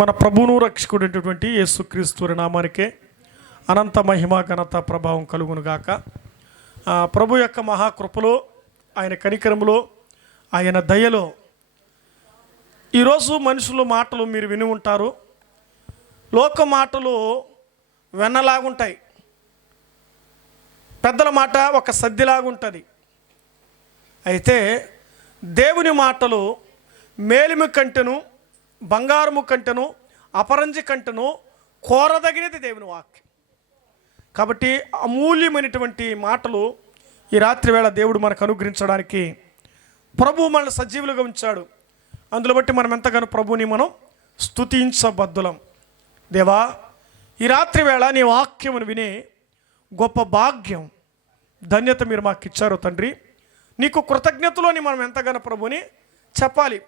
మన ప్రభువును రక్షకుడైనటువంటి యేసుక్రీస్తు నామానికే అనంత మహిమ ఘనత ప్రభావం కలుగునుగాక. ప్రభు యొక్క మహాకృపలో, ఆయన కనికరములో, ఆయన దయలో ఈరోజు మనుషుల మాటలు మీరు విని ఉంటారు. లోక మాటలు వెన్నలాగుంటాయి, పెద్దల మాట ఒక సద్దిలాగుంటుంది. అయితే దేవుని మాటలు మేలిమి కంటెను, బంగారము కంటెను, అపరంజి కంటెను కోరదగినది దేవుని వాక్యం. కాబట్టి అమూల్యమైనటువంటి మాటలు ఈ రాత్రి వేళ దేవుడు మనకు అనుగ్రహించడానికి ప్రభువు మనల్ని సజీవులుగా ఉంచాడు. అందులో బట్టి మనం ఎంతగానో ప్రభువుని మనం స్తుతించబద్దులం. దేవా, ఈ రాత్రి వేళ నీ వాక్యమును వినే గొప్ప భాగ్యం, ధన్యత మీరు మాకు ఇచ్చారు తండ్రి. నీకు కృతజ్ఞతలోని మనం ఎంతగానో ప్రభువుని చెప్పాలి.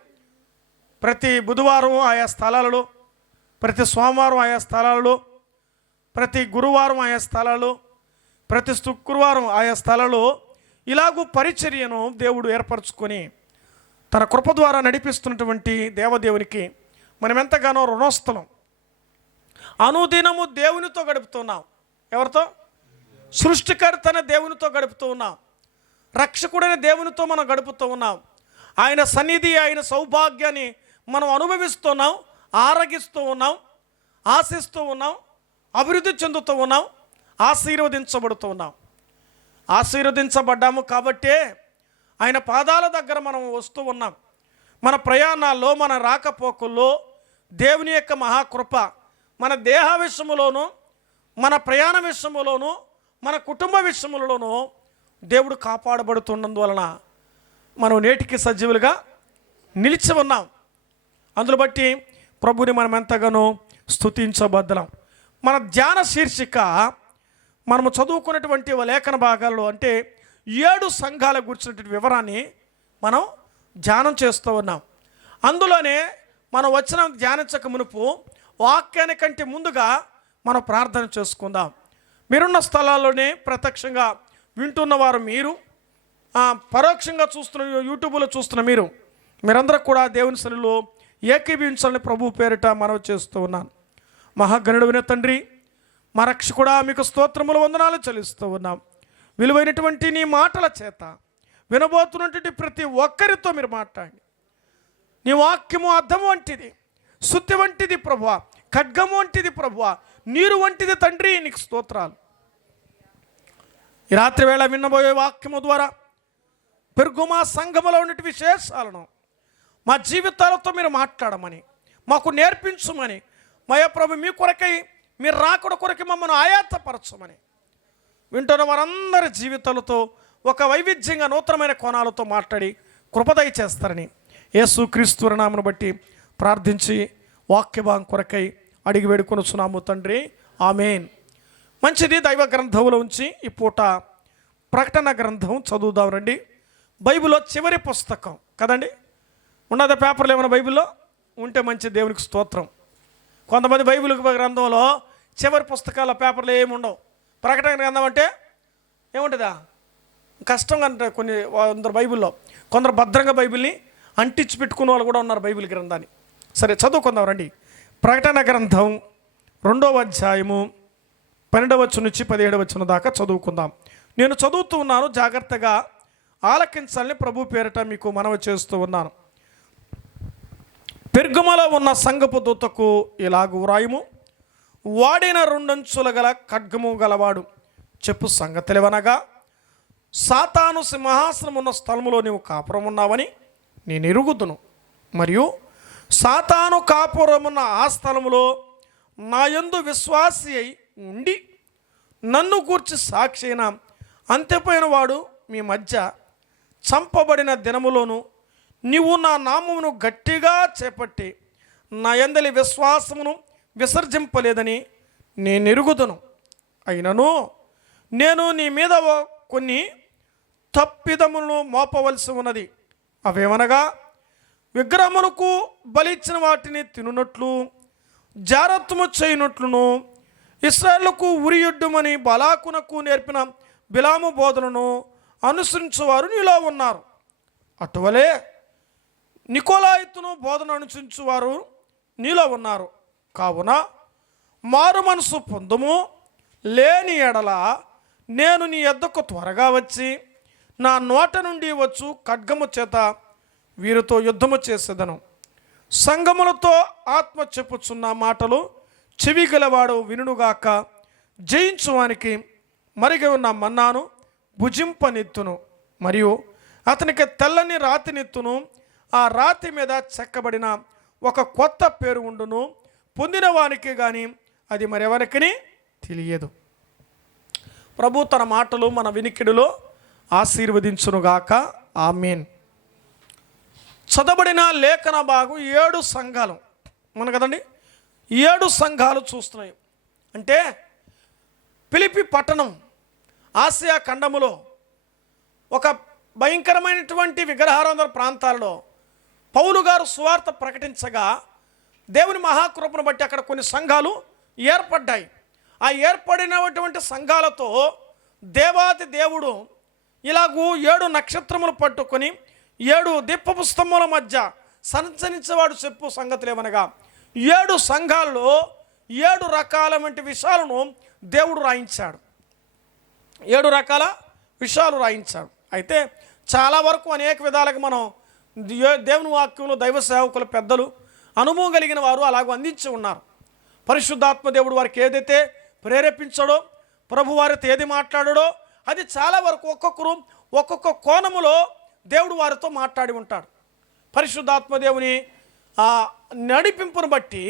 ప్రతి బుధవారం ఆయా స్థలాలలో, ప్రతి సోమవారం ఆయా స్థలాలలో, ప్రతి గురువారం ఆయా స్థలాల్లో, ప్రతి శుక్రవారం ఆయా స్థలాల్లో ఇలాగూ పరిచర్యను దేవుడు ఏర్పరచుకొని తన కృప ద్వారా నడిపిస్తున్నటువంటి దేవదేవునికి మనం ఎంతగానో రుణస్థలం. అనుదినము దేవునితో గడుపుతున్నాం. ఎవరితో? సృష్టికర్త అనే దేవునితో గడుపుతూ ఉన్నాం. రక్షకుడైన దేవునితో మనం గడుపుతూ ఉన్నాం. ఆయన సన్నిధి, ఆయన సౌభాగ్యాన్ని మనం అనుభవిస్తున్నాం, ఆరగిస్తూ ఉన్నాం, ఆశిస్తూ ఉన్నాం, అభివృద్ధి చెందుతూ ఉన్నాం, ఆశీర్వదించబడుతూ ఉన్నాం. ఆశీర్వదించబడ్డాము కాబట్టే ఆయన పాదాల దగ్గర మనం వస్తూ ఉన్నాం. మన ప్రయాణాల్లో, మన రాకపోకల్లో దేవుని యొక్క మహాకృప మన దేహ విషయములోనూ, మన ప్రయాణ విషయములోనూ, మన కుటుంబ విషయములలోనూ దేవుడు కాపాడబడుతున్నందువలన మనం నేటికి సజీవులుగా నిలిచి ఉన్నాం. అందులో బట్టి ప్రభుని మనం ఎంతగానో స్తుతించబద్దలం. మన ధ్యాన శీర్షిక మనము చదువుకున్నటువంటి లేఖన భాగాల్లో అంటే 7 సంఘాల గురించినటువంటి వివరాన్ని మనం ధ్యానం చేస్తూ ఉన్నాం. అందులోనే మనం వచ్చిన ధ్యానించక మునుపు వాక్యానికంటే ముందుగా మనం ప్రార్థన చేసుకుందాం. మీరున్న స్థలాల్లోనే ప్రత్యక్షంగా వింటున్నవారు మీరు, పరోక్షంగా చూస్తున్న యూట్యూబ్లో చూస్తున్న మీరందరూ కూడా దేవుని సన్నిధిలో ఏకీభవించాలని ప్రభు పేరిట మనవి చేస్తూ ఉన్నాను. మహాగణుడైన తండ్రి, మా రక్షకుడా, మీకు స్తోత్రములు, వందనాలు చెల్లిస్తూ ఉన్నాం. విలువైనటువంటి నీ మాటల చేత వినబోతున్నటువంటి ప్రతి ఒక్కరితో మీరు మాట్లాడండి. నీ వాక్యము అద్దము వంటిది, సుత్తి వంటిది ప్రభువా, ఖడ్గము వంటిది ప్రభువా, నీరు వంటిది తండ్రి. నీకు స్తోత్రాలు. ఈ రాత్రి వేళ విన్నబోయే వాక్యము ద్వారా పెర్గమా సంఘములో ఉన్నటువంటి విశేషాలను మా జీవితాలతో మీరు మాట్లాడమని, మాకు నేర్పించమని, మయ ప్రభు మీ కొరకై, మీరు రాకడ కొరకై మమ్మల్ని ఆయాతపరచమని, వింటున్న వారందరి జీవితాలతో ఒక వైవిధ్యంగా నూతనమైన కోణాలతో మాట్లాడి కృపదయ చేస్తారని యేసుక్రీస్తు నామమును బట్టి ప్రార్థించి వాక్యభాగం కొరకై అడిగి వేడుకొనుచున్నాము తండ్రి, ఆమేన్. మంచిది. దైవ గ్రంథంలో ఉంచి ఈ పూట ప్రకటన గ్రంథం చదువుదాం రండి. బైబిల్లో చివరి పుస్తకం కదండి. ఉన్నదా పేపర్లు ఏమైనా బైబిల్లో ఉంటే మంచి, దేవునికి స్తోత్రం. కొంతమంది బైబిల్ గ్రంథంలో చివరి పుస్తకాల పేపర్లు ఏమి ఉండవు. ప్రకటన గ్రంథం అంటే ఏముంటుందా, కష్టంగా అంటే కొందరు బైబిల్లో, కొందరు భద్రంగా బైబిల్ని అంటించి పెట్టుకున్న వాళ్ళు కూడా ఉన్నారు బైబిల్ గ్రంథాన్ని. సరే, చదువుకుందాం రండి. ప్రకటన గ్రంథం 2వ అధ్యాయము 12వ వచనం నుంచి 17వ వచనం దాకా చదువుకుందాం. నేను చదువుతూ ఉన్నాను, జాగ్రత్తగా ఆలకించాలని ప్రభు పేరిట మీకు మనవి చేస్తూ ఉన్నాను. పెర్గమలో ఉన్న సంఘపు దూతకు ఇలాగు వ్రాయుము. వాడిన 2 అంచుల గల ఖడ్గము గలవాడు చెప్పు సంగతులేవనగా, సాతాను సింహాసనం ఉన్న స్థలములో నీవు కాపురం ఉన్నావని నేను ఎరుగుదును. మరియు సాతాను కాపురమున్న ఆ స్థలములో నా యందు విశ్వాసి అయి ఉండి నన్ను గూర్చి సాక్షి అయిన అంతెపోయిన వాడు మీ మధ్య చంపబడిన దినములోను నీవు నా నామమును గట్టిగా చేపట్టి నా యందలి విశ్వాసమును విసర్జింపలేదని నేను ఎరుగుదును. అయినను నేను నీ మీద కొన్ని తప్పిదములను మోపవలసి ఉన్నది. అవేమనగా, విగ్రహమునకు బలిచ్చిన వాటిని తినునట్లు, జారత్వము చేయనట్లును, ఇశ్రాయేలుకు ఉరియొడ్డుమని బలాకునకు నేర్పిన బిలాము బోధనను అనుసరించువారు నీలో ఉన్నారు. అటువలే నికోలాయితును బోధన అనుసరించువారు నీలో ఉన్నారు. కావున మారు మనసు పొందుము, లేని ఎడల నేను నీ యొద్దకు త్వరగా వచ్చి నా నోట నుండి వచ్చు ఖడ్గము చేత వీరితో యుద్ధము చేసేదను. సంగములతో ఆత్మ చెప్పుచున్న మాటలు చెవి గలవాడు వినుగాక. జయించువానికి మరిగి ఉన్న మన్నాను భుజింపనెత్తును, మరియు అతనికి తెల్లని రాతినెత్తును. ఆ రాతి మీద చెక్కబడిన ఒక కొత్త పేరు ఉండును. పొందిన వానికి కానీ అది మరెవరికి తెలియదు. ప్రభు తన మాటలు మన వినికిడిలో ఆశీర్వదించునుగాక. ఆమేన్. చదవబడిన లేఖన భాగం 7 సంఘాలు మన కదండి. 7 సంఘాలు చూస్తున్నాయి. అంటే ఫిలిప్పి పట్టణం ఆసియా ఖండములో ఒక భయంకరమైనటువంటి విగ్రహారాధన ప్రాంతాలలో పౌలు గారు సువార్త ప్రకటించగా దేవుని మహాకృపను బట్టి అక్కడ కొన్ని సంఘాలు ఏర్పడ్డాయి. ఆ ఏర్పడినటువంటి సంఘాలతో దేవాది దేవుడు ఇలాగూ 7 నక్షత్రములు పట్టుకొని 7 దీపపు స్తంభముల మధ్య సంచరించేవాడు చెప్పు సంగతులు ఏమనగా 7 సంఘాల్లో 7 రకాలైన విషయాలను దేవుడు రాయించాడు. 7 రకాల విషయాలు రాయించాడు. అయితే చాలా వరకు అనేక విధాలుగా మనం దేవుని వాక్యంలో దైవ సేవకులు పెద్దలు అనుభవం కలిగిన వారు అలాగూ అందించి ఉన్నారు. పరిశుద్ధాత్మ దేవుడు వారికి ఏదైతే ప్రేరేపించాడో, ప్రభు వారితో ఏది మాట్లాడాడో అది చాలా వరకు ఒక్కొక్కరు ఒక్కొక్క కోణములో దేవుడు వారితో మాట్లాడి ఉంటాడు. పరిశుద్ధాత్మ దేవుని నడిపింపును బట్టి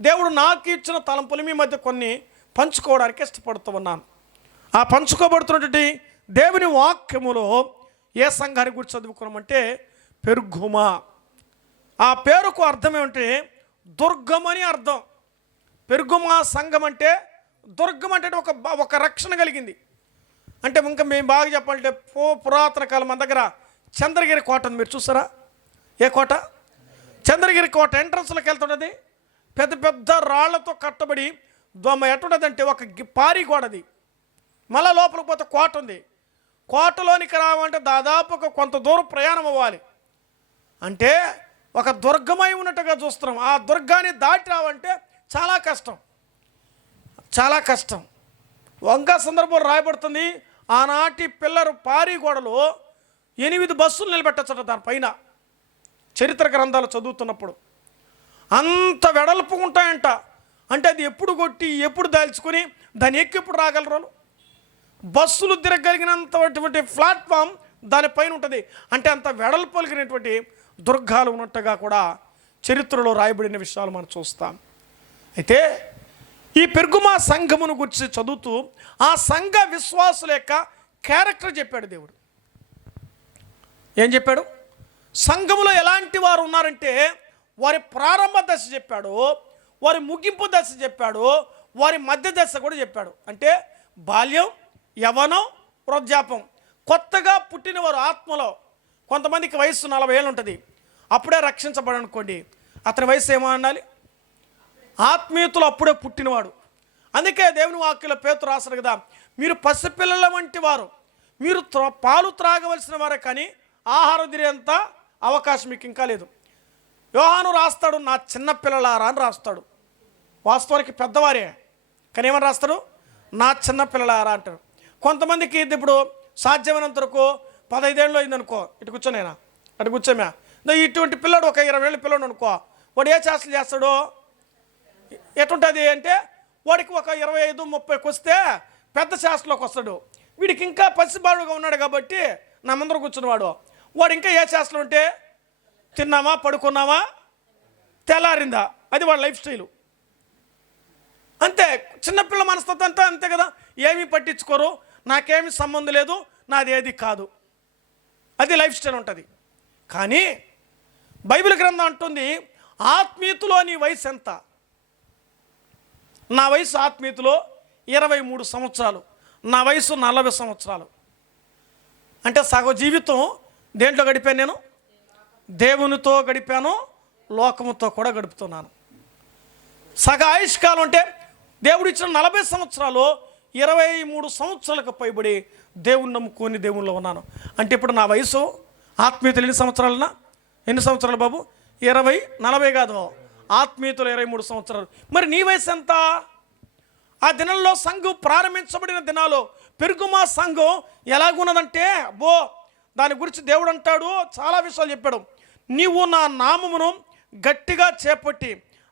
దేవుడు నాకు ఇచ్చిన తలంపులు మీ మధ్య కొన్ని పంచుకోవడానికి ఇష్టపడుతూ ఉన్నాను. ఆ పంచుకోబడుతున్నటువంటి దేవుని వాక్యములో ఏ సంఘాన్ని గురించి చదువుకున్నామంటే పెర్గమ. ఆ పేరుకు అర్థం ఏమంటే దుర్గమని అర్థం. పెర్గమ సంఘం అంటే దుర్గం అంటే ఒక రక్షణ కలిగింది. అంటే ఇంకా మేము బాగా చెప్పాలంటే పురాతన కాలం మన దగ్గర చంద్రగిరి కోట ఉంది. మీరు చూసారా? ఏ కోట? చంద్రగిరి కోట. ఎంట్రన్స్లోకి వెళ్తుంటుంది. పెద్ద పెద్ద రాళ్లతో కట్టబడి ఎటుంటుందంటే ఒక పారి గోడది. మళ్ళీ లోపలికి పోతే కోట ఉంది. కోటలోనికి రావాలంటే దాదాపు కొంత దూరం ప్రయాణం అవ్వాలి. అంటే ఒక దుర్గమై ఉన్నట్టుగా చూస్తున్నాం. ఆ దుర్గాన్ని దాటి రావంటే చాలా కష్టం, చాలా కష్టం. వంక సందర్భంలో రాయబడుతుంది, ఆనాటి పిల్లరు పారి గోడలో 8 బస్సులు నిలబెట్టచ్చట దానిపైన. చరిత్ర గ్రంథాలు చదువుతున్నప్పుడు అంత వెడల్పు ఉంటాయంట. అంటే అది ఎప్పుడు కొట్టి ఎప్పుడు దాల్చుకొని దాన్ని ఎక్కి ఎప్పుడు రాగలరు. బస్సులు తిరగలిగినంతటువంటి ప్లాట్ఫామ్ దానిపైన ఉంటుంది. అంటే అంత వెడల్పు కలిగినటువంటి దుర్గాలు ఉన్నట్టుగా కూడా చరిత్రలో రాయబడిన విషయాలు మనం చూస్తాం. అయితే ఈ పెర్గమ సంఘమును గురించి చదువుతూ ఆ సంఘ విశ్వాసుల యొక్క క్యారెక్టర్ చెప్పాడు దేవుడు. ఏం చెప్పాడు? సంఘములో ఎలాంటి వారు ఉన్నారంటే వారి ప్రారంభ దశ చెప్పాడు, వారి ముగింపు దశ చెప్పాడు, వారి మధ్య దశ కూడా చెప్పాడు. అంటే బాల్యం, యవ్వనం, వృద్ధాప్యం. కొత్తగా పుట్టినవారు ఆత్మలో కొంతమందికి వయసు 40 ఏళ్ళు ఉంటుంది. అప్పుడే రక్షించబడనుకోండి, అతని వయసు ఏమో అనాలి? ఆత్మీయతలు అప్పుడే పుట్టినవాడు. అందుకే దేవుని వాక్యంలో పేతురు రాశారు కదా, మీరు పసిపిల్లల వంటి వారు, మీరు పాలు త్రాగవలసిన వారే కానీ ఆహారం తినేంత అవకాశం మీకు ఇంకా లేదు. యోహాను రాస్తాడు, నా చిన్నపిల్లలారా అని రాస్తాడు. వాస్తవానికి పెద్దవారే కానీ ఏమని రాస్తాడు? నా చిన్నపిల్లలారా అంటారు. కొంతమందికి ఇప్పుడు సాధ్యమైనంత వరకు 15 ఏళ్ళు అయిందనుకో, ఇటు కూర్చోనేనా అటు కూర్చోమే, ఇటువంటి పిల్లడు ఒక 20 ఏళ్ళ పిల్లడు అనుకో, వాడు ఏ చేష్టలు చేస్తాడో ఎటుంటుంది అంటే వాడికి ఒక 25-30కి వస్తే పెద్ద చేష్టలోకి వస్తాడు. వీడికి ఇంకా పసిబాడుగా ఉన్నాడు కాబట్టి నా ముందర కూర్చున్నవాడు వాడు ఇంకా ఏ చేష్టలు ఉంటే తిన్నామా, పడుకున్నామా, తెల్లారిందా, అది వాడి లైఫ్ స్టైలు. అంతే. చిన్నపిల్ల మనస్తత్వం అంతా అంతే కదా. ఏమీ పట్టించుకోరు, నాకేమీ సంబంధం లేదు, నాది ఏది కాదు, అది లైఫ్ స్టైల్ ఉంటుంది. కానీ బైబిల్ గ్రంథం అంటుంది ఆత్మీయతలో నీ వయసు ఎంత? నా వయసు ఆత్మీయతలో 23 సంవత్సరాలు, నా వయసు 40 సంవత్సరాలు. అంటే సగ జీవితం దేంట్లో గడిపాను నేను? దేవునితో గడిపాను, లోకముతో కూడా గడుపుతున్నాను. సగ ఆయుష్కాలం అంటే దేవుడు ఇచ్చిన 40 సంవత్సరాలు 23 సంవత్సరాలకు పైబడి దేవుని నమ్ముకొని దేవునిలో ఉన్నాను. అంటే ఇప్పుడు నా వయసు ఆత్మీయతలు ఎన్ని సంవత్సరాలన్నా? ఎన్ని సంవత్సరాలు బాబు? 20, 40 కాదు, ఆత్మీయతలు 23 సంవత్సరాలు. మరి నీ వయసు ఎంత? ఆ దినంలో సంఘం ప్రారంభించబడిన దినాలు పెరుగుమా సంఘం ఎలాగున్నదంటే, అబ్బో దాని గురించి దేవుడు అంటాడు, చాలా విషయాలు చెప్పాడు. నీవు నా నామమును గట్టిగా చేపట్టి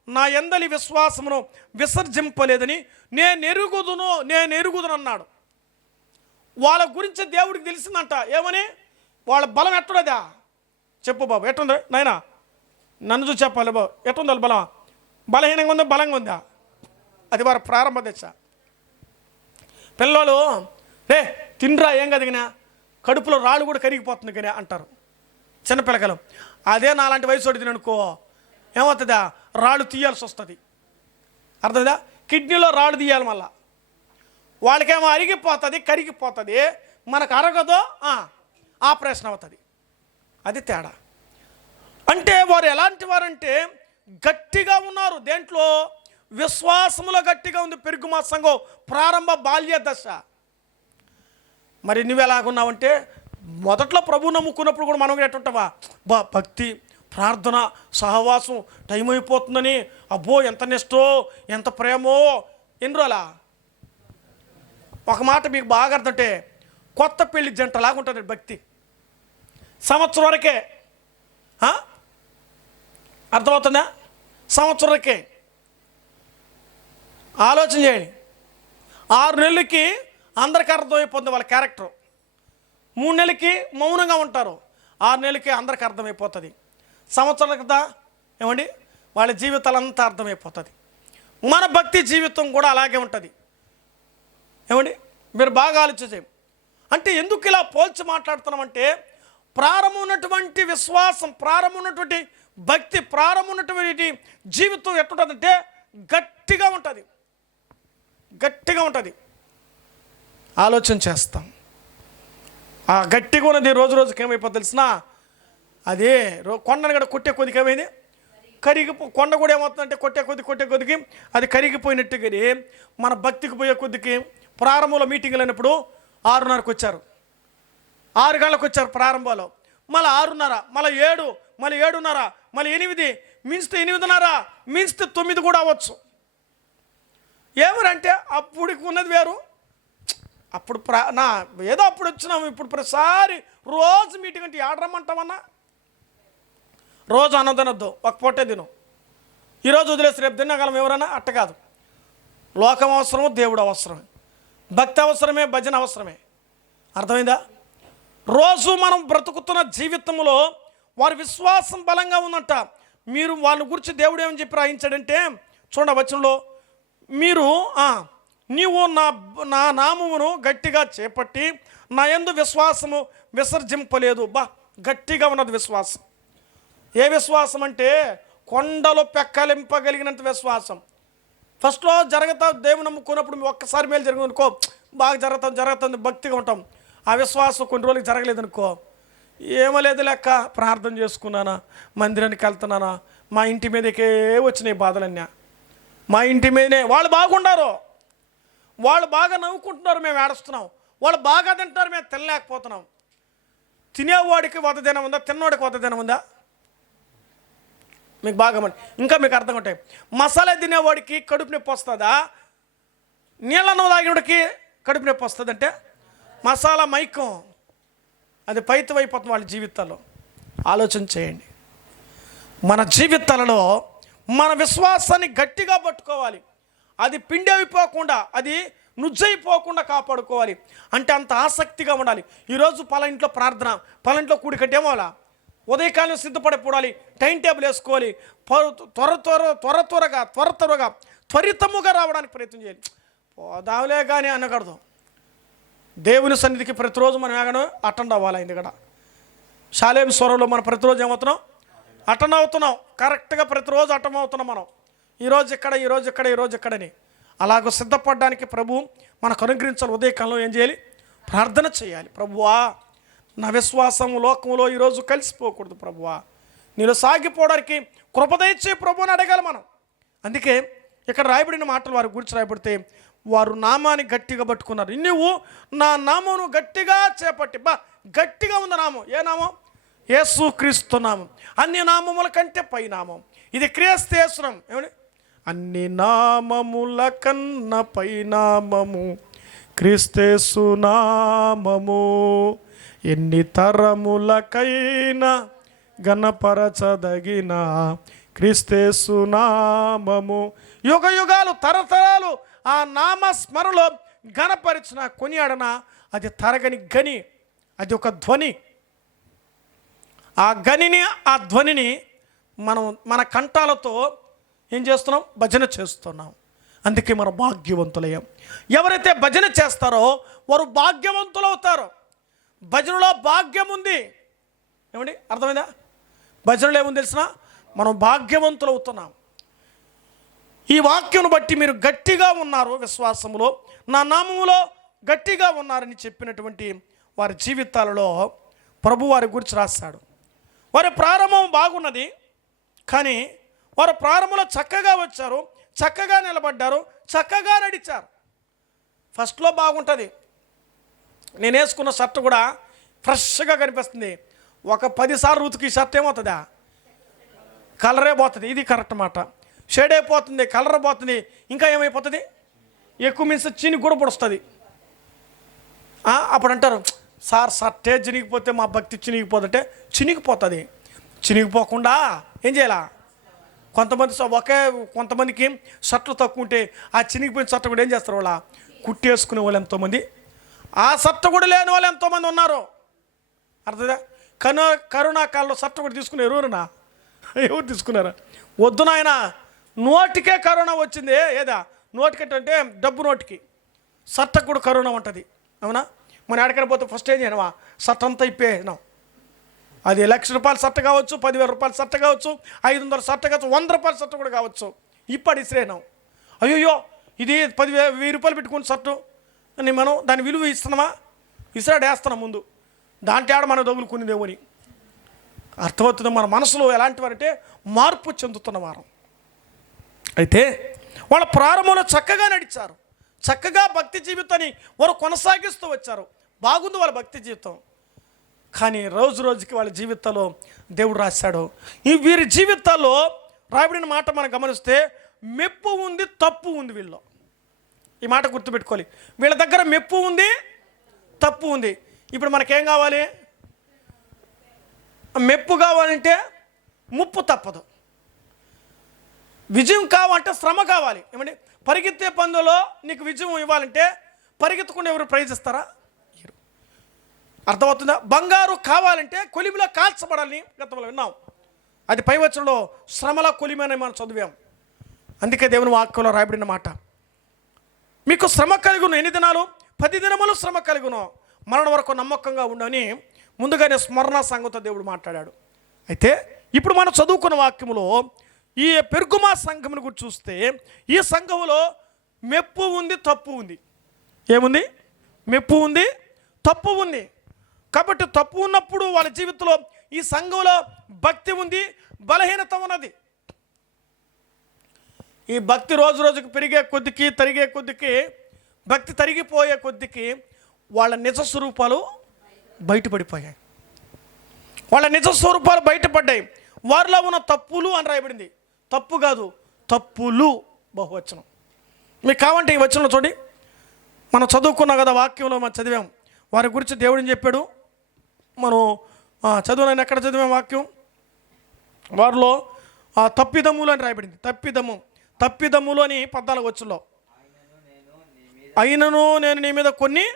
నా యందలి విశ్వాసమును విసర్జింపలేదని నేను ఎరుగుదును అన్నాడు. వాళ్ళ గురించి దేవుడికి తెలిసిందంట. ఏమని? వాళ్ళ బలం ఎట్టున్నదా? చెప్పు బాబు, ఎట్టుంది నాయనా? నన్ను చూసి చెప్పాలి బాబు, ఎట్టుంది వాళ్ళ బలం? బలహీనంగా ఉందా, బలంగా ఉందా? అది వారి ప్రారంభ దశ. పిల్లలు రే తిండ్రా, ఏం కదిగినా కడుపులో రాళ్ళు కూడా కరిగిపోతుంది కానీ అంటారు చిన్నపిల్లకలు. అదే నాలాంటి వయసు తిననుకో ఏమవుతుందా? రాళ్ళు తీయాల్సి వస్తుంది. అర్థమైందా? కిడ్నీలో రాళ్ళు తీయాలి. మళ్ళా వాళ్ళకేమో అరిగిపోతుంది, కరిగిపోతుంది. మనకు అరగదో, ఆపరేషన్ అవుతుంది. అది తేడా. అంటే వారు ఎలాంటి వారంటే గట్టిగా ఉన్నారు. దేంట్లో? విశ్వాసములో గట్టిగా ఉంది పెరుగుమా సంఘం ప్రారంభ బాల్య దశ. మరి నువ్వు ఎలాగున్నావంటే, మొదట్లో ప్రభు నమ్ముకున్నప్పుడు కూడా మనం ఎట్టుంటావా? భక్తి, ప్రార్థన, సహవాసం, టైం అయిపోతుందని, అబ్బో ఎంత నిష్టో, ఎంత ప్రేమో. ఎన్ని రోజులా? ఒక మాట మీకు బాగా అర్థంటే, కొత్త పెళ్లి జంటలాగా ఉంటుంది భక్తి. సంవత్సరం వరకే. అర్థమవుతుందా? సంవత్సరం వరకే. ఆలోచన చేయండి. 6 నెలలకి అందరికీ అర్థమైపోతుంది వాళ్ళ క్యారెక్టర్. 3 నెలలకి మౌనంగా ఉంటారు. 6 నెలలకి అందరికీ అర్థమైపోతుంది. సంవత్సరాల కదా ఏమండి వాళ్ళ జీవితాలంతా అర్థమైపోతుంది. మన భక్తి జీవితం కూడా అలాగే ఉంటుంది. ఏమండి మీరు బాగా ఆలోచించండి. అంటే ఎందుకు ఇలా పోల్చి మాట్లాడుతున్నామంటే, ప్రారంభం ఉన్నటువంటి విశ్వాసం, ప్రారంభం ఉన్నటువంటి భక్తి, ప్రారంభం ఉన్నటువంటి జీవితం ఎట్లుంటుందంటే గట్టిగా ఉంటుంది. గట్టిగా ఉంటుంది. ఆలోచన చేస్తాం. ఆ గట్టిగా ఉన్నది రోజు రోజుకి ఏమైపోతుంది తెలిసిన? అదే కొండను కూడా కొట్టే కొద్దికి ఏమైంది? కొండ కూడా ఏమవుతుందంటే కొట్టే కొద్దికి అది కరిగిపోయినట్టుగానే మన భక్తికి పోయే కొద్దికి. ప్రారంభంలో మీటింగ్లు అయినప్పుడు 6:30కి వచ్చారు, 6 గంటలకు వచ్చారు ప్రారంభంలో. మళ్ళీ 6:30, మళ్ళీ 7, మళ్ళీ 7:30, మళ్ళీ 8, మించితే 8:30, మించితే 9 కూడా అవ్వచ్చు. ఏమరంటే అప్పుడుకి ఉన్నది వేరు. అప్పుడు ఏదో అప్పుడు వచ్చినాము. ఇప్పుడు ప్రతిసారి రోజు మీటింగ్ అంటే ఆడరమ్మంటామన్నా? రోజు అన్నదనొద్దు, ఒక పొట్టే తిను. ఈరోజు వదిలేసి రేపు తినగలం ఎవరన్నా? అట్ట కాదు. లోకం అవసరము, దేవుడు అవసరమే, భక్తి అవసరమే, భజన అవసరమే. అర్థమైందా? రోజు మనం బ్రతుకుతున్న జీవితంలో వారి విశ్వాసం బలంగా ఉందంట. మీరు వాళ్ళ గురించి దేవుడు ఏమని చెప్పి రాయించాడంటే, చూడండి వచనంలో, మీరు నీవు నా నామమును గట్టిగా చేపట్టి నా యందు విశ్వాసము విసర్జింపలేదు. గట్టిగా ఉన్నది విశ్వాసం. ఏ విశ్వాసం అంటే కొండలో పెక్కలింపగలిగినంత విశ్వాసం. ఫస్ట్లో దేవుని నమ్ముకున్నప్పుడు ఒక్కసారి మేలు జరిగింది అనుకో, బాగా జరుగుతుంది భక్తిగా ఉంటాం. ఆ విశ్వాసం కొన్ని రోజులకి జరగలేదు అనుకో, ఏమో లేదు లెక్క, ప్రార్థన చేసుకున్నానా, మందిరానికి వెళ్తున్నానా, మా ఇంటి మీదకే వచ్చినాయి బాధలన్నీ. మా ఇంటి మీదనే వాళ్ళు బాగుండారు, వాళ్ళు బాగా నవ్వుకుంటున్నారు, మేము ఏడుస్తున్నాం. వాళ్ళు బాగా తింటారు, మేము తినలేకపోతున్నాం. తినేవాడికి వదదినం ఉందా? తిన్నవాడికి వదదినం ఉందా? మీకు బాగా ఇంకా మీకు అర్థం ఉంటాయి. మసాలా తినేవాడికి కడుపు నొప్పి వస్తుందా? నీళ్ళను తాగినవాడికి కడుపు నొప్పి వస్తుంది. అంటే మసాలా మైకం అది పైతం అయిపోతుంది వాళ్ళ జీవితాల్లో. ఆలోచన చేయండి. మన జీవితాలలో మన విశ్వాసాన్ని గట్టిగా పట్టుకోవాలి. అది పిండి అయిపోకుండా, అది నుజ్జైపోకుండా కాపాడుకోవాలి. అంటే అంత ఆసక్తిగా ఉండాలి. ఈరోజు పలాంట్లో ప్రార్థన, పలాంట్లో కూడికట్టే ఏమోలా ఉదయకాలం సిద్ధపడిపోవాలి, టైం టేబుల్ వేసుకోవాలి, త్వరగా త్వరితముగా రావడానికి ప్రయత్నం చేయాలి. పోదావులే కానీ అనకూడదు. దేవుని సన్నిధికి ప్రతిరోజు మనం ఏగానో అటెండ్ అవ్వాలి. అయింది ఇక్కడ షాలేం స్వరంలో మనం ప్రతిరోజు ఏమవుతున్నాం? అటెండ్ అవుతున్నాం. కరెక్ట్గా ప్రతిరోజు అటెండ్ అవుతున్నాం మనం. ఈరోజు ఇక్కడని అలాగ సిద్ధపడడానికి ప్రభు మనకు అనుగ్రహించాలి. ఉదయకాలంలో ఏం చేయాలి? ప్రార్థన చేయాలి. ప్రభువా, నా విశ్వాసం లోకంలో ఈరోజు కలిసిపోకూడదు ప్రభువా, నేను సాగిపోవడానికి కృపదయచే ప్రభు అని అడగాలి మనం. అందుకే ఇక్కడ రాయబడిన మాటలు వారి గురించి రాయబడితే, వారు నామాన్ని గట్టిగా పట్టుకున్నారు. నువ్వు నా నామమును గట్టిగా చేపట్టి, గట్టిగా ఉంది నామం. ఏ నామం? యేసుక్రీస్తు నామం. అన్ని నామముల కంటే పై నామం. ఇది క్రియస్తేశ్వరం. ఏమండి? అన్ని నామముల కన్న పైనామము క్రీస్తేసు నామము, ఎన్ని తరములకైనా గణపరచదగిన క్రీస్తేసు నామము. యుగ యుగాలు తరతరాలు ఆ నామస్మరణలో గణపరిచిన కొనియాడన అది తరగని గని, అది ఒక ధ్వని. ఆ గనిని, ఆ ధ్వనిని మనం మన కంఠాలతో ఏం చేస్తున్నాం? భజన చేస్తున్నాం. అందుకే మనం భాగ్యవంతులయ్యాం. ఎవరైతే భజన చేస్తారో వారు భాగ్యవంతులు అవుతారు. భజనలో భాగ్యం ఉంది. ఏమండి? అర్థమైందా? భజనలో ఏముంది తెలిసిన? మనం భాగ్యవంతులు అవుతున్నాం. ఈ వాక్యం బట్టి మీరు గట్టిగా ఉన్నారు విశ్వాసములో, నా నామములో గట్టిగా ఉన్నారని చెప్పినటువంటి వారి జీవితాలలో ప్రభు వారి గురించి రాశాడు. వారి ప్రారంభం బాగున్నది, కానీ వారు ప్రారంభంలో చక్కగా వచ్చారు, చక్కగా నిలబడ్డారు, చక్కగా నడిచారు. ఫస్ట్లో బాగుంటుంది. నేను వేసుకున్న షర్ట్ కూడా ఫ్రెష్గా కనిపిస్తుంది. ఒక 10 సార్లు ఉతికి షర్ట్ ఏమవుతుందా? కలరే పోతుంది. ఇది కరెక్ట్ మాట. షేడ్ అయిపోతుంది, కలర్ పోతుంది, ఇంకా ఏమైపోతుంది? ఎక్కువ మీన్స్ చినిగి కూడా పొడుస్తుంది. అప్పుడు అంటారు, సార్ షర్టే చినిగిపోతే మా భక్తి చినిగిపోతుంటే చినిగిపోతుంది. చినిగిపోకుండా ఏం చేయాలా? కొంతమందికి షర్ట్లు తక్కువ ఉంటే ఆ చినిగిపోయిన షర్ట్ కూడా ఏం చేస్తారు? వాళ్ళ కుట్టేసుకునే వాళ్ళు ఎంతోమంది, ఆ షర్ట్ కూడా లేని వాళ్ళు ఎంతోమంది ఉన్నారు. అర్థదా? కరోనా కాలంలో షర్ట్ కూడా తీసుకున్నారు. ఎవరు తీసుకున్నారా? వద్దు నాయన, నోటికే కరోనా వచ్చింది. ఏదా నోటికంటే డబ్బు నోటికి, షర్ట్కి కూడా కరోనా ఉంటుంది. అవునా? మన ఎక్కడికైనా పోతే ఫస్ట్ ఏం చేయనవా? షర్ట్ అంతా ఇప్పేనాం. అది ₹1,00,000 షర్ట్ కావచ్చు, 10,000 రూపాయల షర్ట్ కావచ్చు, 500 షర్ట్ కావచ్చు, 100 రూపాయల షర్ట్ కూడా కావచ్చు. ఇప్పుడు ఇసిరేనాం. అయ్యో ఇది 10,000 రూపాయలు పెట్టుకుని షర్టు అని మనం దాని విలువ ఇస్తున్నామా? ఇసిరాడేస్తున్నాం ముందు. దాంట్లో ఆడ మనం తగులుకునేదేమో అని అర్థమవుతుంది. మన మనసులో ఎలాంటి వారంటే మార్పు చెందుతున్న వారం. అయితే వాళ్ళ ప్రారంభంలో చక్కగా నడిచారు, చక్కగా భక్తి జీవితాన్ని వారు కొనసాగిస్తూ వచ్చారు. బాగుంది వాళ్ళ భక్తి జీవితం. కానీ రోజు రోజుకి వాళ్ళ జీవితాల్లో దేవుడు రాశాడు. వీరి జీవితాల్లో రాయబడిన మాట మనం గమనిస్తే మెప్పు ఉంది, తప్పు ఉంది. వీళ్ళు ఈ మాట గుర్తుపెట్టుకోవాలి. వీళ్ళ దగ్గర మెప్పు ఉంది, తప్పు ఉంది. ఇప్పుడు మనకేం కావాలి? మెప్పు కావాలంటే ముప్పు తప్పదు. విజయం కావాలంటే శ్రమ కావాలి. ఏమండి? పరిగెత్తే పందులో నీకు విజయం ఇవ్వాలంటే పరిగెత్తకుండా ఎవరు ప్రైజ్ ఇస్తారా? అర్థమవుతుందా? బంగారు కావాలంటే కొలిమిలో కాల్చబడాలని గతంలో విన్నాం. అది పైవచనంలో శ్రమల కొలిమి అని మనం చదివాం. అందుకే దేవుని వాక్యంలో రాయబడిన మాట, మీకు శ్రమ కలుగును. ఎన్ని దినాలు? 10 దినములు శ్రమ కలుగును, మరణం వరకు నమ్మకంగా ఉండని ముందుగానే స్మరణ సంఘంతో దేవుడు మాట్లాడాడు. అయితే ఇప్పుడు మనం చదువుకున్న వాక్యములో ఈ పెర్గమా సంఘమును గురించి చూస్తే ఈ సంఘములో మెప్పు ఉంది, తప్పు ఉంది. ఏముంది? మెప్పు ఉంది, తప్పు ఉంది. కాబట్టి తప్పు ఉన్నప్పుడు వాళ్ళ జీవితంలో ఈ సంఘంలో భక్తి ఉంది, బలహీనత ఉన్నది. ఈ భక్తి రోజు రోజుకు పెరిగే కొద్దికి, తరిగే కొద్దికి, భక్తి తరిగిపోయే కొద్దికి వాళ్ళ నిజ స్వరూపాలు బయటపడిపోయాయి. వాళ్ళ నిజ స్వరూపాలు బయటపడ్డాయి. వారిలో ఉన్న తప్పులు అని రాయబడింది. తప్పు కాదు, తప్పులు బహువచనం. మీకు కావంటే ఈ వచనంలో చూడండి, మనం చదువుకున్నాం కదా, వాక్యంలో మనం చదివాం. వారి గురించి దేవుడిని చెప్పాడు. మనం చదువునైనా ఎక్కడ చదివాం వాక్యం? వారిలో తప్పిదమ్ములు అని రాయబడింది. తప్పిదమ్ములు అని 14 వచనంలో, అయినను నేను నీ మీద కొన్ని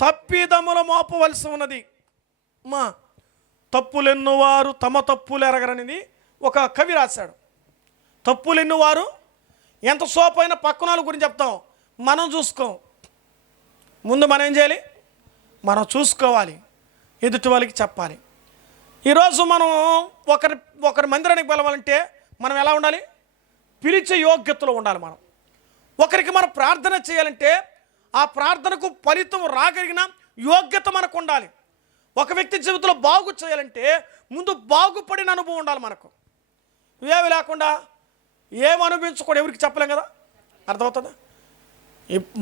తప్పిదమ్ములు మోపవలసి ఉన్నది. మా తప్పులెన్నువారు తమ తప్పులు ఎరగరనేది ఒక కవి రాశాడు. తప్పులెన్నువారు ఎంత సోపైన పక్కనాల గురించి చెప్తాం, మనం చూసుకోం. ముందు మనం ఏం చేయాలి? మనం చూసుకోవాలి, ఎదుటి వాళ్ళకి చెప్పాలి. ఈరోజు మనం ఒకరి మందిరానికి పిలవాలంటే మనం ఎలా ఉండాలి? పిలిచే యోగ్యతలో ఉండాలి. మనం ఒకరికి మనం ప్రార్థన చేయాలంటే ఆ ప్రార్థనకు ఫలితం రాగలిగిన యోగ్యత మనకు ఉండాలి. ఒక వ్యక్తి జీవితంలో బాగు చేయాలంటే ముందు బాగుపడిన అనుభవం ఉండాలి మనకు. ఇవేవి లేకుండా ఏం అనుభవించకూడదు, ఎవరికి చెప్పలేం కదా. అర్థమవుతుందా?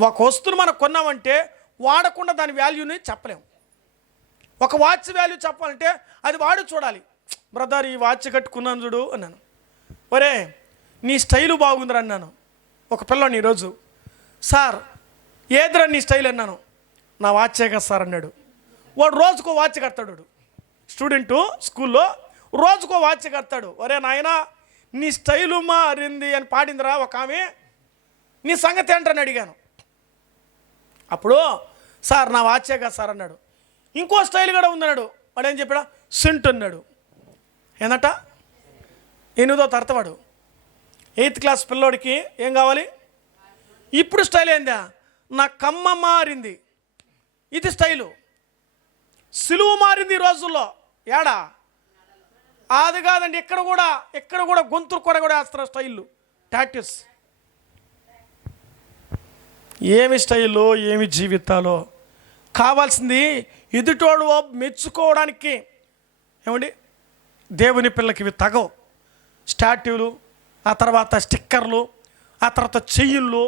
ఒక వస్తువును మనం కొన్నామంటే వాడకుండా దాని వాల్యూని చెప్పలేము. ఒక వాచ్ వాల్యూ చెప్పాలంటే అది వాడు చూడాలి. బ్రదర్ ఈ వాచ్ కట్టుకున్నాను చూడు అన్నాను, ఒరే నీ స్టైలు బాగుందిరా అన్నాను. ఒక పిల్లని ఈరోజు, సార్ ఏదిరా నీ స్టైల్ అన్నాను. నా వాచే కదా సార్ అన్నాడు. వాడు రోజుకో వాచ్ కడతాడు. వాడు స్టూడెంటు స్కూల్లో రోజుకో వాచ్ కడతాడు. ఒరే నాయనా నీ స్టైలు మారింది అని పాడిందిరా ఒక ఆమె, నీ సంగతి ఏంటని అడిగాను. అప్పుడు సార్ నా వాచే కదా సార్ అన్నాడు. ఇంకో స్టైల్ కూడా ఉందన్నాడు. వాడు ఏం చెప్పాడా, సెంట్ అన్నాడు. ఏందట 8వ తరగతి వాడు, 8th క్లాస్ పిల్లోడికి ఏం కావాలి? ఇప్పుడు స్టైల్ ఏందా, నా కమ్మ మారింది, ఇది స్టైలు. సిలువు మారింది ఈ రోజుల్లో. ఏడా అది కాదండి, ఇక్కడ కూడా గొంతు కూడా వేస్తారు స్టైళ్ళు, టాటూస్. ఏమి స్టైల్లో ఏమి జీవితాలో కావాల్సింది ఎదుటోడు మెచ్చుకోవడానికి. ఏమండి దేవుని పిల్లకి ఇవి తగవు. స్టాట్యూలు, ఆ తర్వాత స్టిక్కర్లు, ఆ తర్వాత చెయ్యిళ్ళు.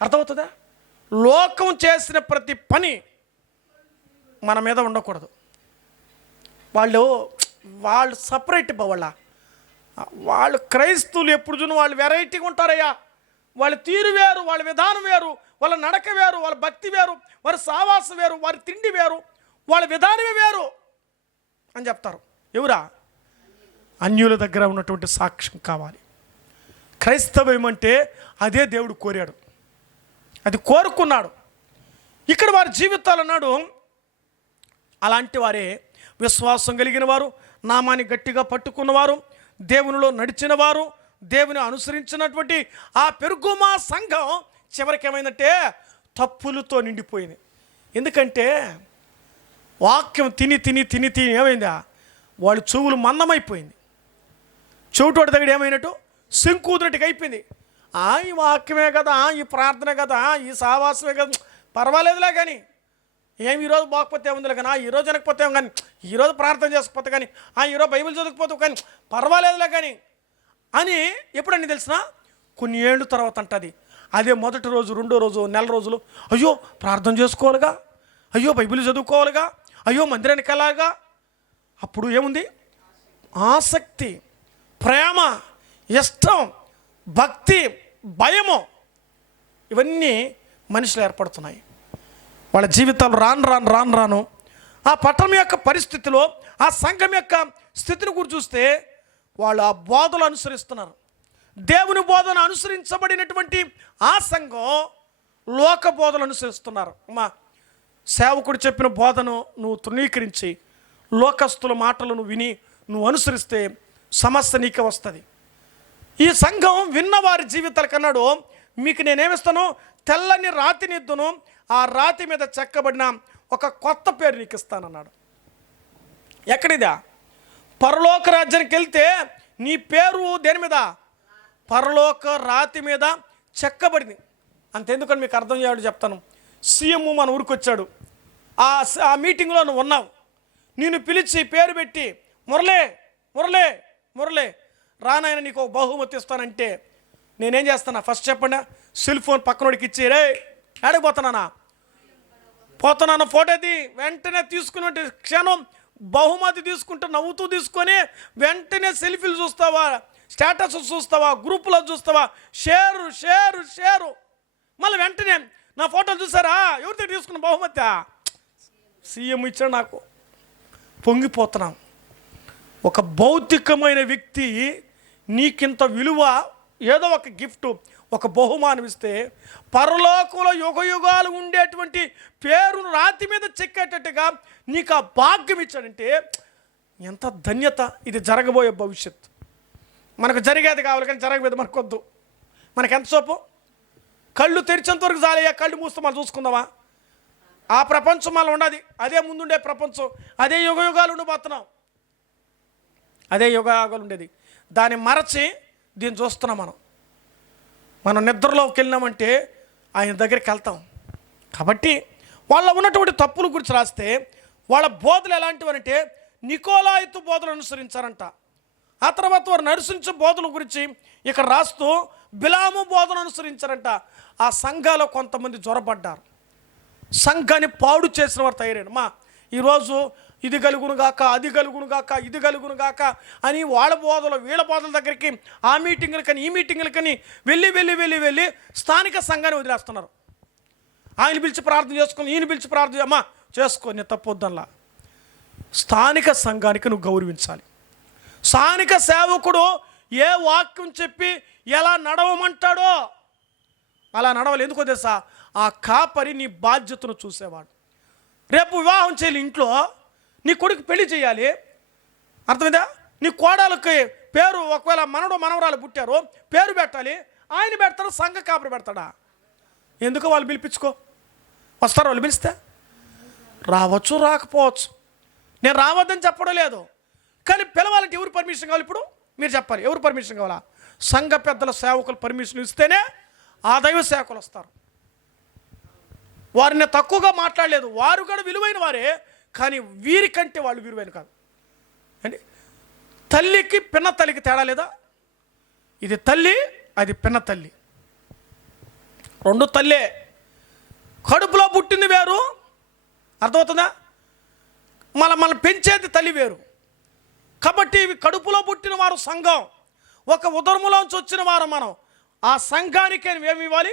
అర్థమవుతుందా? లోకం చేసిన ప్రతి పని మన మీద ఉండకూడదు. వాళ్ళు సపరేట్ వాళ్ళు క్రైస్తవులు ఎప్పుడు చూసిన వాళ్ళు వెరైటీగా ఉంటారయ్యా. వాళ్ళ తీరు వేరు, వాళ్ళ విధానం వేరు, వాళ్ళ నడక వేరు, వాళ్ళ భక్తి వేరు, వారి సావాసం వేరు, వారి తిండి వేరు, వాళ్ళ విధానమే వేరు అని చెప్తారు. ఎవరా? అన్యుల దగ్గర ఉన్నటువంటి సాక్ష్యం కావాలి. క్రైస్తవం అంటే అదే దేవుడు కోరాడు, అది కోరుకున్నాడు. ఇక్కడ వారి జీవితాలు అన్నాడు. అలాంటి వారే విశ్వాసం కలిగిన వారు, నామాన్ని గట్టిగా పట్టుకున్నవారు, దేవునిలో నడిచిన వారు, దేవుని అనుసరించినటువంటి ఆ పెరుగుమా సంఘం చివరికి ఏమైందంటే తప్పులతో నిండిపోయింది. ఎందుకంటే వాక్యం తిని తిని తిని తిని ఏమైందా, వాళ్ళు చెవులు మందమైపోయింది. చెవిటోడి దగ్గర ఏమైనట్టు శంకుదినట్టుగా అయిపోయింది. ఈ వాక్యమే కదా, ఈ ప్రార్థన కదా, ఈ సావాసమే కదా, పర్వాలేదులే కానీ, ఏమి ఈరోజు బాగపోతే ఏముందిలే కానీ, ఈరోజు వెనకపోతే ఏం కానీ, ఈరోజు ప్రార్థన చేసుకోకపోతే కానీ, ఈరోజు బైబిల్ చదవకపోతే కానీ పర్వాలేదులే కానీ అని ఎప్పుడన్నీ తెలిసినా కొన్ని ఏళ్ళు తర్వాత అంటుంది. అదే మొదటి రోజు, రెండో రోజు, నెల రోజులు, అయ్యో ప్రార్థన చేసుకోవాలిగా, అయ్యో బైబిల్ చదువుకోవాలిగా, అయ్యో మందిరానికి వెళ్ళాలిగా. అప్పుడు ఏముంది? ఆసక్తి, ప్రేమ, ఇష్టం, భక్తి, భయము, ఇవన్నీ మనుషులు ఏర్పడుతున్నాయి. వాళ్ళ జీవితాలు రాను ఆ పట్టణం యొక్క పరిస్థితిలో, ఆ సంఘం యొక్క స్థితిని గురించి చూస్తే వాళ్ళు ఆ బోధలు అనుసరిస్తున్నారు. దేవుని బోధన అనుసరించబడినటువంటి ఆ సంఘం లోక బోధలు అనుసరిస్తున్నారు. అమ్మా, సేవకుడు చెప్పిన బోధను నువ్వు తృణీకరించి లోకస్తుల మాటలను విని నువ్వు అనుసరిస్తే సమస్య నీకే వస్తుంది. ఈ సంఘం విన్న వారి జీవితాల కన్నాడు, మీకు నేనేమిస్తాను, తెల్లని రాతిని ఇద్దును, ఆ రాతి మీద చెక్కబడిన ఒక కొత్త పేరు నీకు ఇస్తానన్నాడు. ఎక్కడిదా? పరలోక రాజ్యానికి వెళ్తే నీ పేరు దేని మీద? పరలోక రాతి మీద చెక్కబడింది. అంతెందుకని మీకు అర్థం చేయాలి చెప్తాను. సీఎం మన ఊరికి వచ్చాడు. ఆ మీటింగ్లో నువ్వు ఉన్నావు. నేను పిలిచి పేరు పెట్టి మురళే మురళే మురళే రానాయన నీకు ఒక బహుమతి ఇస్తానంటే నేనేం చేస్తానా? ఫస్ట్ చెప్పండి, సెల్ ఫోన్ పక్కనోడికి ఇచ్చి, రే ఆడిపోతున్నానా, పోతున్నాను ఫోటోది వెంటనే తీసుకునే క్షణం బహుమతి తీసుకుంటూ నవ్వుతూ తీసుకొని వెంటనే సెల్ఫీలు చూస్తావా, స్టేటస్ చూస్తావా, గ్రూపులో చూస్తావా, షేరు మళ్ళీ వెంటనే నా ఫోటోలు చూసారా, ఎవరితో తీసుకున్న బహుమతి? సీఎం ఇచ్చాడు. నాకు పొంగిపోతున్నాం. ఒక భౌతికమైన వ్యక్తి నీకింత విలువ, ఏదో ఒక గిఫ్ట్, ఒక బహుమానం ఇస్తే పరలోకంలో యుగయుగాలు ఉండేటువంటి పేరును రాతి మీద చెక్కేటట్టుగా నీకు ఆ భాగ్యం ఇచ్చాడంటే ఎంత ధన్యత. ఇది జరగబోయే భవిష్యత్తు. మనకు జరిగేది కావాలి కానీ జరగబోయేది మనకొద్దు. మనకు ఎంత సోపు, కళ్ళు తెరిచేంత వరకు చాలయ్యా, కళ్ళు మూస్తే మనం చూసుకుందామా? ఆ ప్రపంచం మనం ఉన్నది, అదే ముందుండే ప్రపంచం, అదే యుగయుగాలు ఉండిపోతున్నాం, అదే యుగయుగాలు ఉండేది. దాన్ని మరచి దీన్ని చూస్తున్నాం. మనం నిద్రలోకి వెళ్ళినామంటే ఆయన దగ్గరికి వెళ్తాం. కాబట్టి వాళ్ళ ఉన్నటువంటి తప్పుల గురించి రాస్తే వాళ్ళ బోధలు ఎలాంటివనంటే నికోలాయితు బోధలు అనుసరించారంట. ఆ తర్వాత వారు నడుచుంచే బోధల గురించి ఇక్కడ రాస్తూ బిలాము బోధన అనుసరించారంట. ఆ సంఘాలో కొంతమంది జ్వరపడ్డారు, సంఘాన్ని పాడు చేసిన వారు తయారైన. ఈరోజు ఇది కలుగునుగాక, అది కలుగునుగాక, ఇది కలుగునుగాక అని వాళ్ళ బోధలు వీళ్ళ బోధల దగ్గరికి ఆ మీటింగులకని ఈ మీటింగులకని వెళ్ళి స్థానిక సంఘాన్ని వదిలేస్తున్నారు. ఆయన పిలిచి ప్రార్థన చేసుకుని ఈయన పిలిచి ప్రార్థన అమ్మా చేసుకో, నేను తప్పొద్దల్లా. స్థానిక సంఘానికి నువ్వు గౌరవించాలి. స్థానిక సేవకుడు ఏ వాక్యం చెప్పి ఎలా నడవమంటాడో అలా నడవాలి. ఎందుకో తెలుసా? ఆ కాపరి నీ బాధ్యతను చూసేవాడు. రేపు వివాహం చేయాలి, ఇంట్లో నీ కొడుకు పెళ్లి చేయాలి, అర్థమైందా? నీ కోడలకి పేరు ఒకవేళ మనవరాలు పుట్టారు, పేరు పెట్టాలి. ఆయన పెడతాడు, సంఘ కాపరి పెడతాడా? ఎందుకు? వాళ్ళు పిలిపించుకో, వస్తారు. వాళ్ళు పిలిస్తే రావచ్చు, రాకపోవచ్చు. నేను రావద్దని చెప్పడం లేదు, కానీ పిలవాలంటే ఎవరు పర్మిషన్ కావాలి? ఇప్పుడు మీరు చెప్పాలి, ఎవరు పర్మిషన్ కావాలా? సంఘ పెద్దల సేవకులు పర్మిషన్ ఇస్తేనే ఆ దైవ సేవకులు వస్తారు. వారిని తక్కువగా మాట్లాడలేదు, వారు కూడా విలువైన వారే, కానీ వీరికంటే వాళ్ళు విలువైన కాదు అండి. తల్లికి పిన్న తల్లికి తేడా లేదా? ఇది తల్లి, అది పిన్న తల్లి, రెండు తల్లే. కడుపులో పుట్టింది వేరు, అర్థమవుతుందా? మన పెంచేది తల్లి వేరు. కాబట్టి ఇవి కడుపులో పుట్టిన వారు సంఘం, ఒక ఉదరములోంచి వచ్చిన వారు మనం. ఆ సంఘానికి ఏమి ఇవ్వాలి?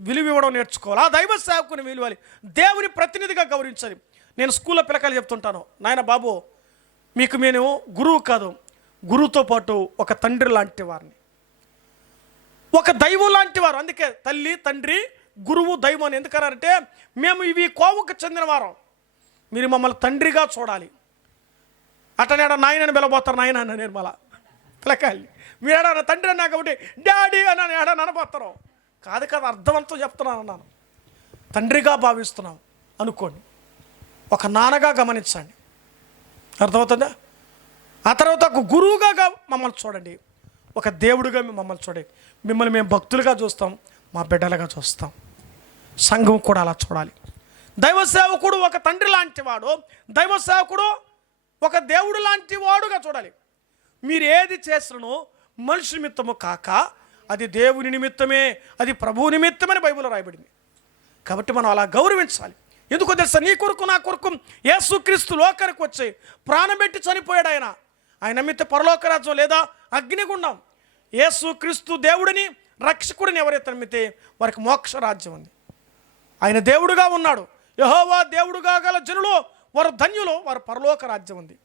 విలువ ఇవ్వడం నేర్చుకోవాలి. ఆ దైవ సేవకుని విలువాలి, దేవుని ప్రతినిధిగా గౌరవించాలి. నేను స్కూల్లో పిల్లకాయలు చెప్తుంటాను, నాయన బాబు మీకు నేను గురువు కాదు, గురువుతో పాటు ఒక తండ్రి లాంటి వారిని, ఒక దైవం లాంటి వారు. అందుకే తల్లి, తండ్రి, గురువు, దైవం అని ఎందుకన్నారంటే మేము ఇవి కోవకు చెందిన వారం, మీరు మమ్మల్ని తండ్రిగా చూడాలి. అట్టనేడ నాయనని పిలబోతారు, నాయన అన్న నేను మళ్ళా పిల్లకాయల్ని. మీరు ఏడా తండ్రి అన్నా కాబట్టి డాడీ అని ఏడా అనబోతారు. కాదు కాదు, అర్థవంతం చెప్తున్నాను అన్నాను. తండ్రిగా భావిస్తున్నాం అనుకోండి, ఒక నాన్నగా గమనించండి, అర్థమవుతుందా? ఆ తర్వాత ఒక గురువుగా మమ్మల్ని చూడండి, ఒక దేవుడిగా మమ్మల్ని చూడండి. మిమ్మల్ని మేము భక్తులుగా చూస్తాం, మా బిడ్డలుగా చూస్తాం. సంఘం కూడా అలా చూడాలి. దైవ సేవకుడు ఒక తండ్రి లాంటి వాడు, దైవ సేవకుడు ఒక దేవుడు లాంటి వాడుగా చూడాలి. మీరు ఏది చేసినను మనిషి నిమిత్తము కాక అది దేవుని నిమిత్తమే, అది ప్రభువు నిమిత్తమని బైబిల్లో రాయబడింది. కాబట్టి మనం అలా గౌరవించాలి. ఎందుకో తెలుసా? నీ కొరకు నా కొరకు యేసుక్రీస్తు లోకానికి వచ్చి ప్రాణం పెట్టి చనిపోయాడు. ఆయన నిమిత్త పరలోక రాజ్యం లేదా అగ్నిగుండం. యేసుక్రీస్తు దేవుడిని, రక్షకుడిని ఎవరైతే నమ్మితే వారికి మోక్ష రాజ్యం ఉంది. ఆయన దేవుడుగా ఉన్నాడు. యెహోవా దేవుడుగా గల జనులు వారు ధన్యులు, వారు పరలోక రాజ్యం ఉంది.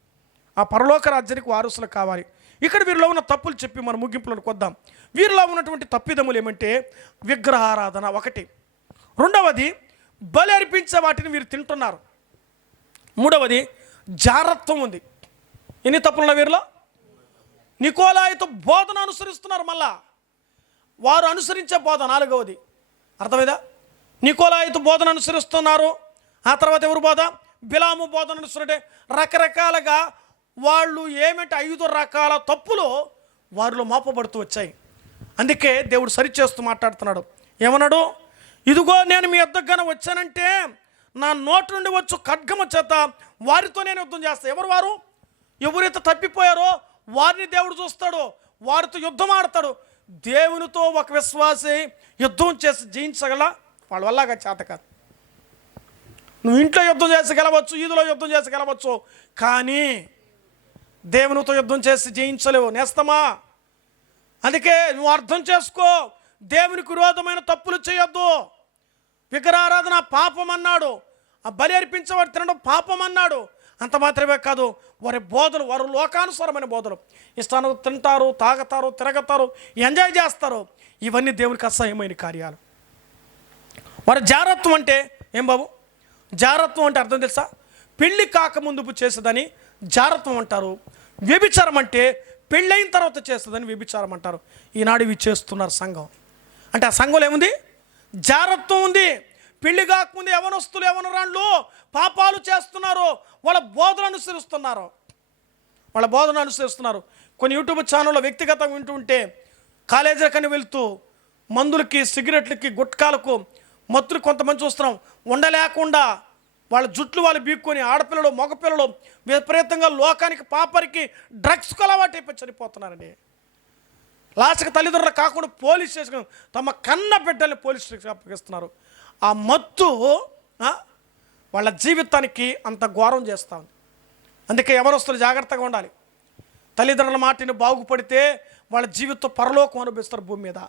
ఆ పరలోక రాజ్యానికి వారసులు కావాలి. ఇక్కడ వీరిలో ఉన్న తప్పులు చెప్పి మన ముగింపులను కొద్దాం. వీరిలో ఉన్నటువంటి తప్పిదములు ఏమంటే విగ్రహారాధన ఒకటి, రెండవది బలి అర్పించే వాటిని వీరు తింటున్నారు, మూడవది జారత్వం ఉంది. ఎన్ని తప్పులున్న వీరిలో? నికోలాయితో బోధన అనుసరిస్తున్నారు. మళ్ళా వారు అనుసరించే బోధన నాలుగవది, అర్థమైందా? నికోలాయితో బోధన అనుసరిస్తున్నారు. ఆ తర్వాత ఎవరు బోధ? బిలాము బోధన అనుసరించే రకరకాలుగా వాళ్ళు ఏమంటే 5 రకాల తప్పులు వారిలో మోపబడుతూ వచ్చాయి. అందుకే దేవుడు సరిచేస్తూ మాట్లాడుతున్నాడు. ఏమన్నాడు? ఇదిగో నేను మీ యొద్దకు వచ్చానంటే నా నోటి నుండి వచ్చు ఖడ్గము చేత వారితో నేను యుద్ధం చేస్తాను. ఎవరు వారు? ఎవరైతే తప్పిపోయారో వారిని దేవుడు చూస్తాడు, వారితో యుద్ధం ఆడతాడు. దేవునితో ఒక విశ్వాసి యుద్ధం చేసి జయించగల వాళ్ళ వల్లగా చేత కాదు. నువ్వు ఇంట్లో యుద్ధం చేసి గెలవచ్చు, ఈదులో యుద్ధం చేసి గెలవచ్చు, కానీ దేవునితో యుద్ధం చేసి జయించలేవు నేస్తమా. అందుకే నువ్వు అర్థం చేసుకో, దేవునికి విరోధమైన తప్పులు చేయొద్దు. విగ్రహారాధన పాపం అన్నాడు, ఆ బలి అర్పించేవాడు తినడం పాపం అన్నాడు. అంత మాత్రమే కాదు, వారి బోధలు, వారు లోకానుసారమైన బోధలు, ఇష్టాను తింటారు, తాగుతారు, తిరగతారు, ఎంజాయ్ చేస్తారు. ఇవన్నీ దేవునికి అసహ్యమైన కార్యాలు. వారి జారత్వం అంటే ఏం బాబు? జారత్వం అంటే అర్థం తెలుసా? పెళ్ళి కాకముందు చేసేదని జారత్వం అంటారు. వ్యభిచారం అంటే పెళ్ళైన తర్వాత చేస్తుందని వ్యభిచారం అంటారు. ఈనాడు ఇవి చేస్తున్నారు సంఘం. అంటే ఆ సంఘంలో ఏముంది? జారత్వం ఉంది. పెళ్లి కాకముందు యవనస్తులు, యవనరాళ్ళు పాపాలు చేస్తున్నారు, వాళ్ళ బోధన అనుసరిస్తున్నారు. కొన్ని యూట్యూబ్ ఛానల్లో వ్యక్తిగతంగా వింటూ ఉంటే కాలేజీలకని వెళ్తూ మందులకి, సిగరెట్లకి, గుట్కాలకు మత్తులు కొంతమంది చూస్తున్నాం. ఉండలేకుండా వాళ్ళ జుట్లు వాళ్ళు బీక్కొని ఆడపిల్లలు, మగపిల్లలు విపరీతంగా లోకానికి, పాపరికి, డ్రగ్స్కు అలవాటైపోయి చనిపోతున్నారండి. లాస్ట్కి తల్లిదండ్రులు కాకుండా పోలీస్ స్టేషన్ తమ కన్న బిడ్డల్ని పోలీస్ స్టేషన్ అప్పగిస్తున్నారు. ఆ మత్తు వాళ్ళ జీవితానికి అంత ఘోరం చేస్తూ ఉంది. అందుకే యవనస్తులు జాగ్రత్తగా ఉండాలి. తల్లిదండ్రుల మాటని బాగుపడితే వాళ్ళ జీవితం పరలోకం అనుభవిస్తారు భూమి మీద.